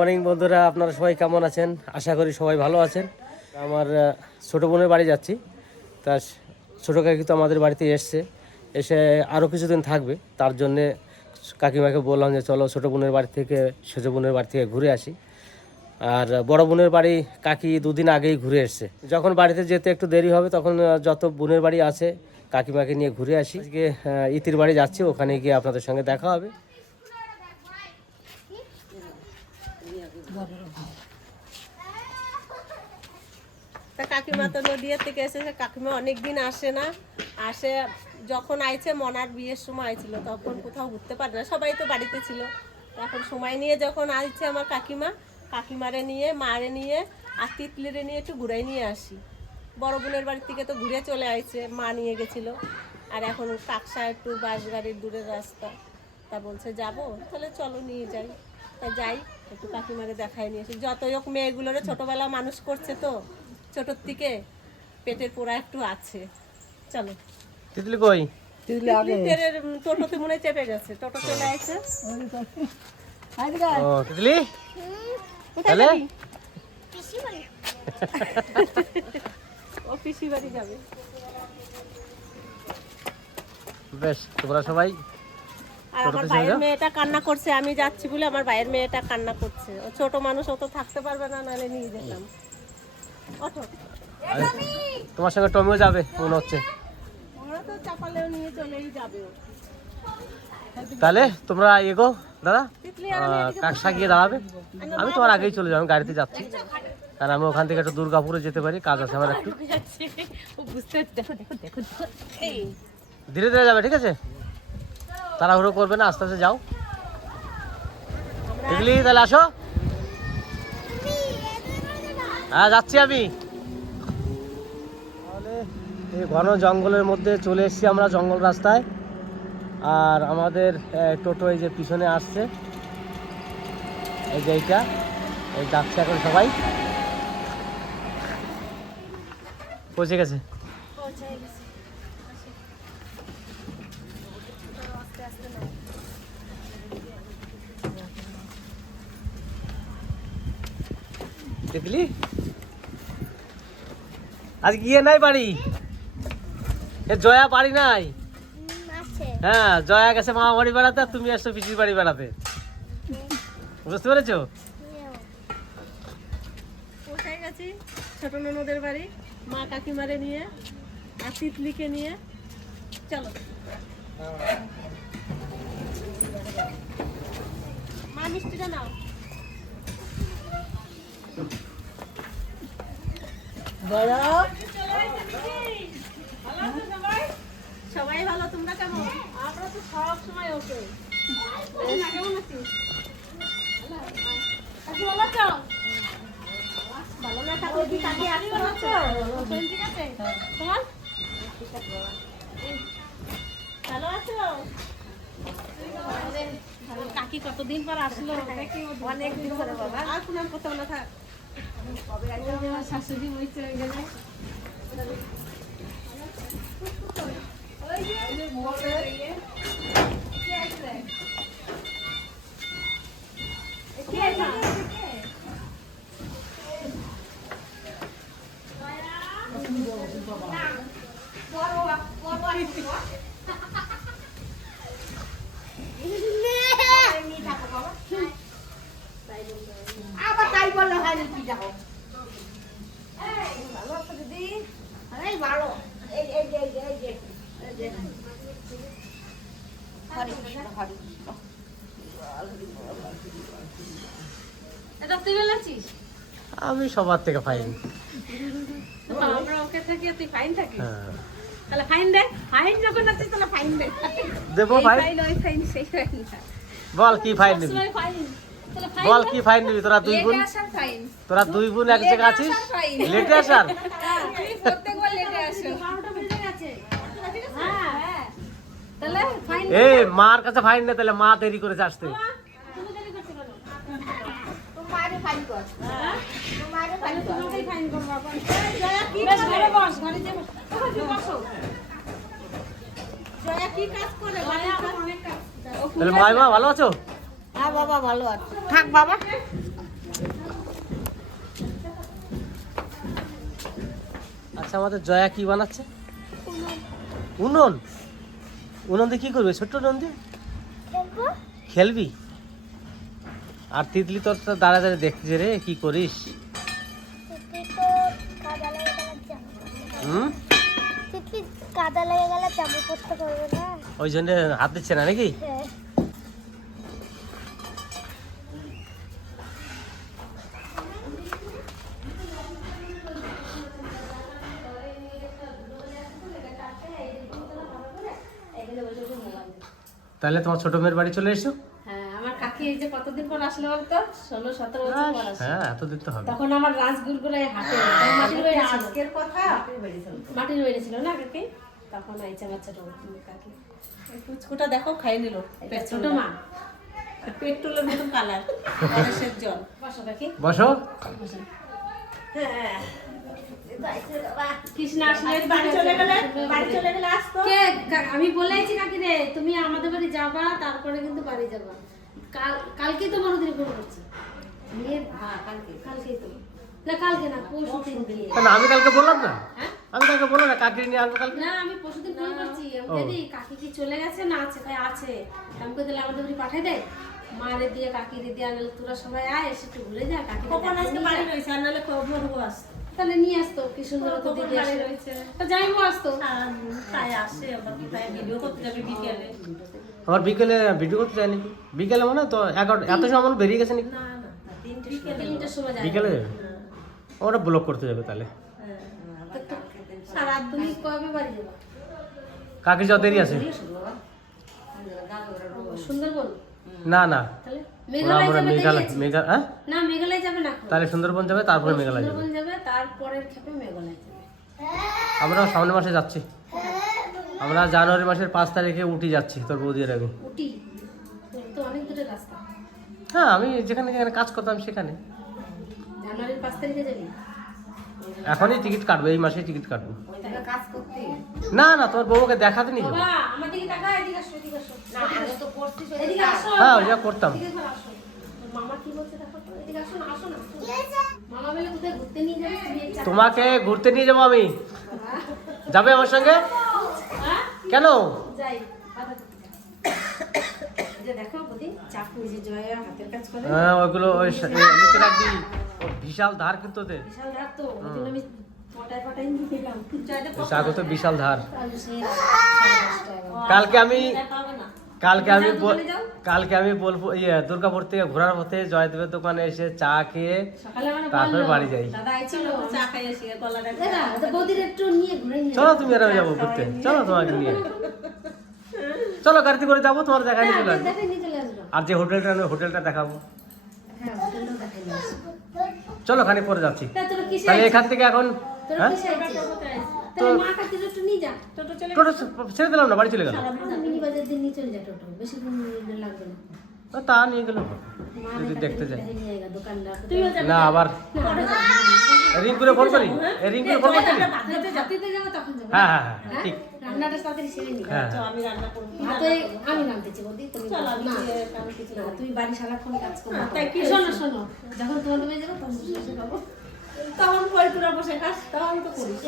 Morning বন্ধুরা, আপনারা সবাই কেমন আছেন? আশা করি সবাই ভালো আছেন। আমার ছোটো বোনের বাড়ি যাচ্ছি। তা স- ছোটো কাকি তো আমাদের বাড়িতে এসছে। এসে আরও কিছুদিন থাকবে। তার জন্যে কাকিমাকে বললাম যে, চলো ছোটো বোনের বাড়ি থেকে সেজো বোনের বাড়ি থেকে ঘুরে আসি। আর বড় বোনের বাড়ি কাকি দুদিন আগেই ঘুরে এসছে। যখন বাড়িতে যেতে একটু দেরি হবে, তখন যত বোনের বাড়ি আছে, কাকিমাকে নিয়ে ঘুরে আসি। আজকে ইতির বাড়ি যাচ্ছি। ওখানে গিয়ে আপনাদের সঙ্গে দেখা হবে। তা কাকিমা তো নদিয়া থেকে এসেছে। কাকিমা অনেক দিন আসে না। আসে যখন আইছে, মনার বিয়ের সময় আইছিল, তখন কোথাও ঘুরতে পারে না। সবাই তো বাড়িতে ছিল। এখন সময় নিয়ে যখন আইছে আমার কাকিমা, কাকিমারে নিয়ে, মারে নিয়ে, আর তিতলিরে নিয়ে একটু ঘুরাই নিয়ে আসি। বড় বোনের বাড়ি থেকে তো ঘুরে চলে আইছে, মা নিয়ে গেছিল। আর এখন কাকসা একটু বাস গাড়ির দূরের রাস্তা। তা বলছে, যাব? তাহলে চলো নিয়ে যাই। তা যাই। একটু কাকিমারে দেখাই নিয়ে আসি। যতই হোক মেয়েগুলোরে ছোটবেলা মানুষ করছে তো ছোটোর থেকে পেটের পোড়া একটু আছে। চলো। তিতলি কই? তেরের টোটোতে মনে চেপে গেছে। টোটো চলে আসছে ও তিতলি? তাহলে? যাবি? ও পিসি বাড়ি যাবে। বেশ তোমরা সবাই আর আমার ভাইয়ের মেয়েটা কান্না করছে আমি যাচ্ছি বলে আমার ভাইয়ের মেয়েটা কান্না করছে। ও ছোট মানুষ ও তো থাকতে পারবে না নাহলে নিয়ে যেতাম। ওঠো। তোমার সঙ্গে টমিও যাবে মনে হচ্ছে। ওরা তো চাপালেও নিয়ে চলেই যাবে তাহলে তোমরা এগো দাদা। কাকসা গিয়ে দাঁড়াবে? আমি তোমার আগেই চলে যাব গাড়িতে যাচ্ছি। কারণ আমি ওখান থেকে একটু দুর্গাপুরে যেতে পারি কাজ আছে আমার একটু। ধীরে ধীরে যাবে ঠিক আছে? তাড়াহুড়ো করবে না আস্তে আস্তে যাও। বুঝলি তাহলে আসো। হ্যাঁ যাচ্ছি আমি। তাহলে এই ঘন জঙ্গলের মধ্যে চলে এসেছি আমরা জঙ্গল রাস্তায়। আর আমাদের টোটো এই যে পিছনে আসছে। এই যে এইটা। এই যাচ্ছে এখন সবাই। পৌঁছে গেছে। দেখলি? আজ গিয়ে নাই বাড়ি? এ জয়া বাড়ি নাই? হ্যাঁ জয়া গেছে মামা বাড়ি বেড়াতে আর তুমি আসছো পিসির বাড়ি বেড়াতে। বুঝতে পেরেছ? কোথায় গেছি? ছোট ননদের বাড়ি মা কাকিমারে নিয়ে আর তিতলিকে নিয়ে। চলো। মা মিষ্টিটা নাও। সবাই ভালো তোমরা কেমন? আমরা তো সব সময় ওকে। কেমন আছিস ভালো আছো ভালো না থাকলে কি কাকি আসতে হচ্ছে ঠিক আছে। তোমার ভালো আছো? কাকি কতদিন পর আসলো? অনেক দিন পরে। বাবা। আর শোনার কথা না থাক। শাশুড়ি বলছে গেলে তাই বললে হয় না কি দেখো ভালো আছো দিদি এই ভালো এই এই এই এই যে, হরে কৃষ্ণ হরে কৃষ্ণ এটা তুই বলেছিস আমি সবার থেকে ফাইন আমরা ওকে থাকি তুই ফাইন থাকিস? হ্যাঁ। তাহলে ফাইন দে। ফাইন যখন আছিস তাহলে ফাইন দে। দেবো ফাইন ফাইন ওই ফাইন সেই ফাইন বল কি ফাইন নিবি? বল কি ফাইন নিবি? তোরা দুই বোন তোরা দুই বোন এক জায়গায় আছিস? লেটে আসার? এ মার কাছে ফাইন না তাহলে মা দেরি করেছে আসতে তুমি দেরি করছ কেন? তোমারে ফাইন কর। তোমারে ফাইন কর। তোমাকেই ফাইন করব এখন। জয়া কি বেশ ঘরে বস ঘরে যে বস। ওখানে বসো। জয়া কি কাজ করে? জয়া তাহলে মাই মা ভালো আছো? হ্যাঁ বাবা ভালো আছে। থাক বাবা। আচ্ছা আমাদের জয়া কি বানাচ্ছে? উনন। উনন দিয়ে কি করবে? ছোট্ট উনন দিয়ে? খেলবি। আর তিতলি তোর তো দাঁড়া দাঁড়িয়ে দেখছে রে কি করিস? হুম? কাদা লেগে গেলে জামা পড়তে পারবে না। ওই জন্য হাত দিচ্ছে না নাকি? হ্যাঁ। তাহলে তোমার ছোট মেয়ের বাড়ি চলে এসো। হ্যাঁ আমার কাকি এই যে কতদিন পর আসলে বলতো? ষোলো সতেরো বছর পর আসলে। হ্যাঁ এতদিন তো হবে। তখন আমার রাজগুলগুলাই হাতে মাটির বাড়ি আজকের কথা। মাটির বাড়ি ছিল। না কাকি? তখন আইছে আমার ছোট কাকি। পুচকুটা দেখো খাই নিল। ছোট মা। পেট্রোলের মতন কালার। জল। বসো কাকি। বসো। কৃষ্ণ আসলে বাড়ি চলে গেলে? বাড়ি চলে গেলে আসতো? কে? কা- আমি বলেছি কাকি রে? তুমি আমাদের বাড়ি যাবা তারপরে কিন্তু বাড়ি যাবা। তো করছি হ্যাঁ কালকে তো। না কালকে দিয়ে আমি বললাম না? হ্যাঁ? আমি কালকে বললাম না কাকি নিয়ে আসব কালকে? না আমি পরশুদিন ফোন করছি আমি কাকি কি চলে গেছে? না আছে। তাই আছে। আমি কই দিলে আমাদের বাড়ি পাঠাই দে। মারে দিয়ে কাকি দিদি আনলে তোরা সবাই আয় এসে একটু ঘুরে যা কাকি কখন আজকে বাড়ি রয়েছে? আর নাহলে ভরবো আসতো তাহলে নিয়ে আসতো কি সুন্দর তো দিদি আসে। তো যাইবো আসতো। তাই আসে আবার কোথায় ভিডিও করতে যাবে বিকেলে? আমার বিকেলে ভিডিও করতে যাই নাকি বিকেলে মানে তো এগারোটা এত সময় আমার বেরিয়ে গেছে নাকি? না না তিনটে বিকেলে তিনটার সময় যাই বিকেলে যাবে? ওটা ব্লক করতে যাবে তাহলে। সারাদিন তুমি কবে বাড়ি যাবা? কাকি যাওয়া দেরি আছে। সুন্দরবন? না না। তাহলে? ওরা আমরা যাবে মেঘালয় মেঘা হ্যাঁ? না মেঘালয় যাবে না তাহলে সুন্দরবন যাবে তারপরে মেঘালয় যাবে। সুন্দরবন যাবে তারপরের ক্ষেপে মেঘালয় যাবে। আমরা সামনের মাসে যাচ্ছি। আমরা জানুয়ারি মাসের পাঁচ তারিখে উঠি যাচ্ছি তোর বৌদির আমি উটি? তো অনেক দূরের রাস্তা। হ্যাঁ আমি যেখানে যেখানে কাজ করতাম সেখানে। জানুয়ারির পাঁচ তারিখে যাবি? এখনই টিকিট কাটবো এই মাসে টিকিট কাটবো। তাহলে কাজ করতে। না না তোর বউকে দেখাতে নিয়ে যাব। আমার দিকে তাকা এদিকে আসো এদিকে আসো। না আগে তো হ্যাঁ ওইটা করতাম। এদিকে এবার আসো। তোর মামা কি বলছে দেখো তো? এদিকে আসো না আসো না মামা বলে কোথায় ঘুরতে নিয়ে যাবে? তুমি এই চাকরি- তোমাকে ঘুরতে নিয়ে যাব আমি। যাবে আমার সঙ্গে? হ্যাঁ? কেন? হ্যাঁ ওইগুলো ওই রাখবি। বিশাল ধার কিন্তু ওদের। বিশাল তো ওই জন্য আমি পটায় পটায় নিয়ে গেলাম জয়দেব ওই সাগর তো বিশাল ধার। কালকে আমি দেখা হবে না? কালকে আমি বল- কালকে আমি বলব ইয়ে দুর্গাপুর থেকে ঘোরার পথে জয়দেবের দোকানে এসে চা খেয়ে তারপরে বাড়ি যাই। দাদা আইছিল চা খাই এসে গলা দেখা দাদা তো বৌদির একটু নিয়ে ঘুরে নিয়ে চলো তুমি আর যাব ঘুরতে। চলো তোমাকে নিয়ে। চলো গাড়িতে করে যাব তোমার দেখা নিয়ে চলে আসব। আসব। আর যে হোটেলটা নেই, হোটেলটা দেখাবো। হ্যাঁ চলো খানিক পরে যাচ্ছি। তা তাহলে এখান থেকে এখন হ্যাঁ? কিসে যা। টোটো চলে টোটো ছেড়ে দিলাম না বাড়ি চলে গেল? মিনি বাজার দিয়ে নিয়ে চলে যা টোটো বেশি লাগবে না। তা নিয়ে গেল। যদি দেখতে যাই না আবার। রিং করে ফোন করি? রিং করে ফোন যাব। হ্যাঁ হ্যাঁ হ্যাঁ ঠিক। রান্নাটা তাড়াতাড়ি সেরে নি হ্যাঁ। আমি রান্না করব। আমি রাঁধতেছি বৌদি তুমি চলো না তুমি বাড়ি সারাক্ষণ কাজ করো তাই কি শোনো শোনো। যখন বাড়ি যাব তখন তখন বসে খাস তখন তো করিস।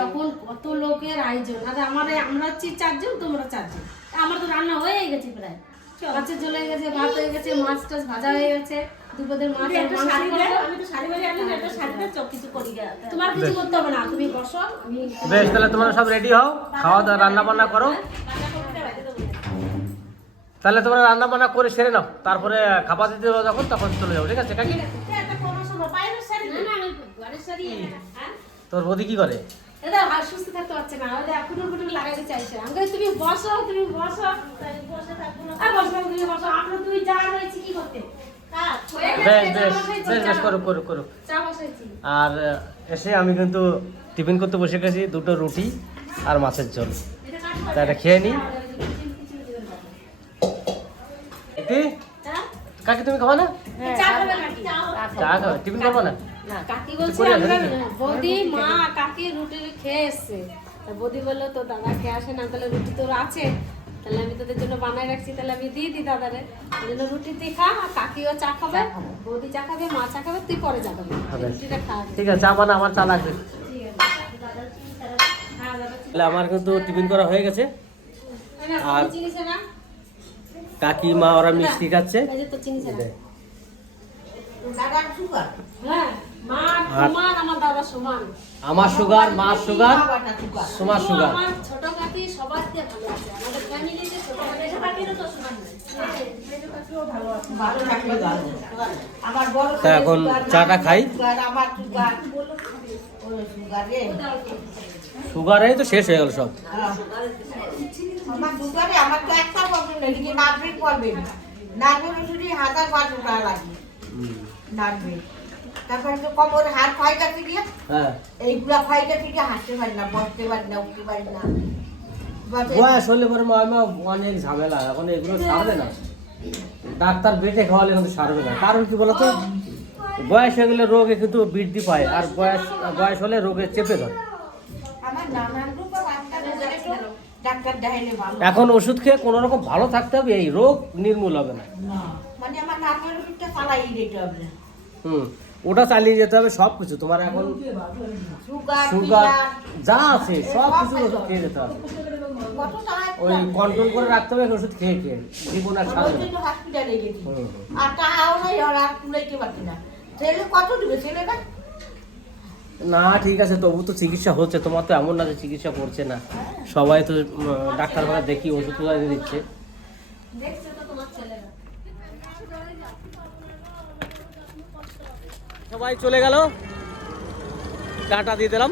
তখন কত লোকের আয়োজন। আর আমার আমরা হচ্ছি চারজন তোমরা চারজন। আমার তো রান্না হয়ে গেছে প্রায়। মাছের ঝোল হয়ে গেছে ভাত হয়ে গেছে মাছ টাছ ভাজা হয়ে গেছে দুপুরের মাছ একটা শাড়ি আমি তো শাড়ি বাড়ি একটা শাড়ি দে, কিছু করি গে। তোমার কিছু করতে হবে না তুমি বসো আমি বেশ তাহলে তোমরা সব রেডি হও খাওয়া দাওয়া রান্না বান্না করো। দেবো। তাহলে তোমরা রান্না বান্না করে সেরে নাও তারপরে খাবার দিতে যখন তখন চলে যাব ঠিক আছে কাকি দে, একটা কোনো সময় বাইরের শাড়ি না না আমি ঘরের শাড়ি হ্যাঁ তোর বৌদি কি করে? দাদা আর সুস্থ থাকতে পারছে না। ওদের কুটুর কুটুর লাগাইতে চাইছে। তুমি বসো তুমি বসো। তাই বসে থাকব না। বসো তুমি বসো। আপনার তুই যা রয়েছে কি করতে? বেশ বেশ চা বেশ বেশ করুক করুক করুক। আর এসে আমি কিন্তু টিফিন করতে বসে গেছি দুটো রুটি আর মাছের ঝোল। তা এটা খেয়ে নিই কি? কাকি তুমি খাব না? চা খাবে চা খাবে। টিফিন করব না? কাকি বলছে আমরা বৌদি মা কাকি রুটি খেয়ে এসছে তা বৌদি বলল তো দাদা খেয়ে আসে না তাহলে রুটি তোর আছে। তাহলে আমি তোদের জন্য বানাই রাখছি তাহলে আমি দিয়ে দিই দাদারে। ওই জন্য রুটি তুই খা আর কাকিও চা খাবে বৌদি চা খাবে মা চা খাবে তুই পরে খাবে। রুটিটা খাওয়াবে ঠিক আছে চা বানা আমার চা লাগবে। তাহলে আমার কিন্তু টিফিন করা হয়ে গেছে। আর কাকিমা ওরা মিষ্টি খাচ্ছে। দাদার সুগার হ্যাঁ। মা আমার দাদা সমান। আমার সুগার মার সুগার বাবাটা সুগার। ছোট কাকি সবার থেকে ভালো আছে। আমাদের ফ্যামিলিতে ছোট কাকিরও তো সমান ভালো থাকলে ভালো। আমার বড় তা এখন চাটা খাই? সুগারেই তো শেষ হয়ে গেল সব। হ্যাঁ। আমার সুগারে আমার তো একটা প্রবলেম নেই কিন্তু নার্ভের ওষুধই হাজার বারোশো টাকা লাগে তারপরে তো কোমরে হাত ক্ষয় কাছে গিয়ে হ্যাঁ। এইগুলা ক্ষয় কাছে গিয়ে হাঁটতে পারি না বসতে পারি না উঠতে পারি না। বয়স হলে পরে মা মা অনেক ঝামেলা এখন এগুলো সারবে না। ডাক্তার বেটে খাওয়ালে কিন্তু সারবে না। কারণ কি বলতো? বয়স হয়ে গেলে রোগে কিন্তু বৃদ্ধি পায় আর বয়স বয়স হলে রোগে চেপে ধরে। এখন ওষুধ খেয়ে কোনো রকম ভালো থাকতে হবে এই রোগ নির্মূল হবে না। মানে আমার নার্ভের ওষুধটা চালাই দিতে হবে। হুম। ওটা চালিয়ে যেতে হবে সব কিছু। তোমার এখন সুগার যা আছে সব কিছু ওষুধ খেয়ে যেতে হবে। ওই কন্ট্রোল করে রাখতে হবে ওষুধ খেয়ে খেয়ে। জীবন আর ছাড়বে না। ঠিক আছে তবু তো চিকিৎসা হচ্ছে। তোমার তো এমন না যে চিকিৎসা করছে না। সবাই তো উম, ডাক্তার দেখি ওষুধ দিচ্ছে? সবাই চলে গেল। টাটা দিয়ে দিলাম।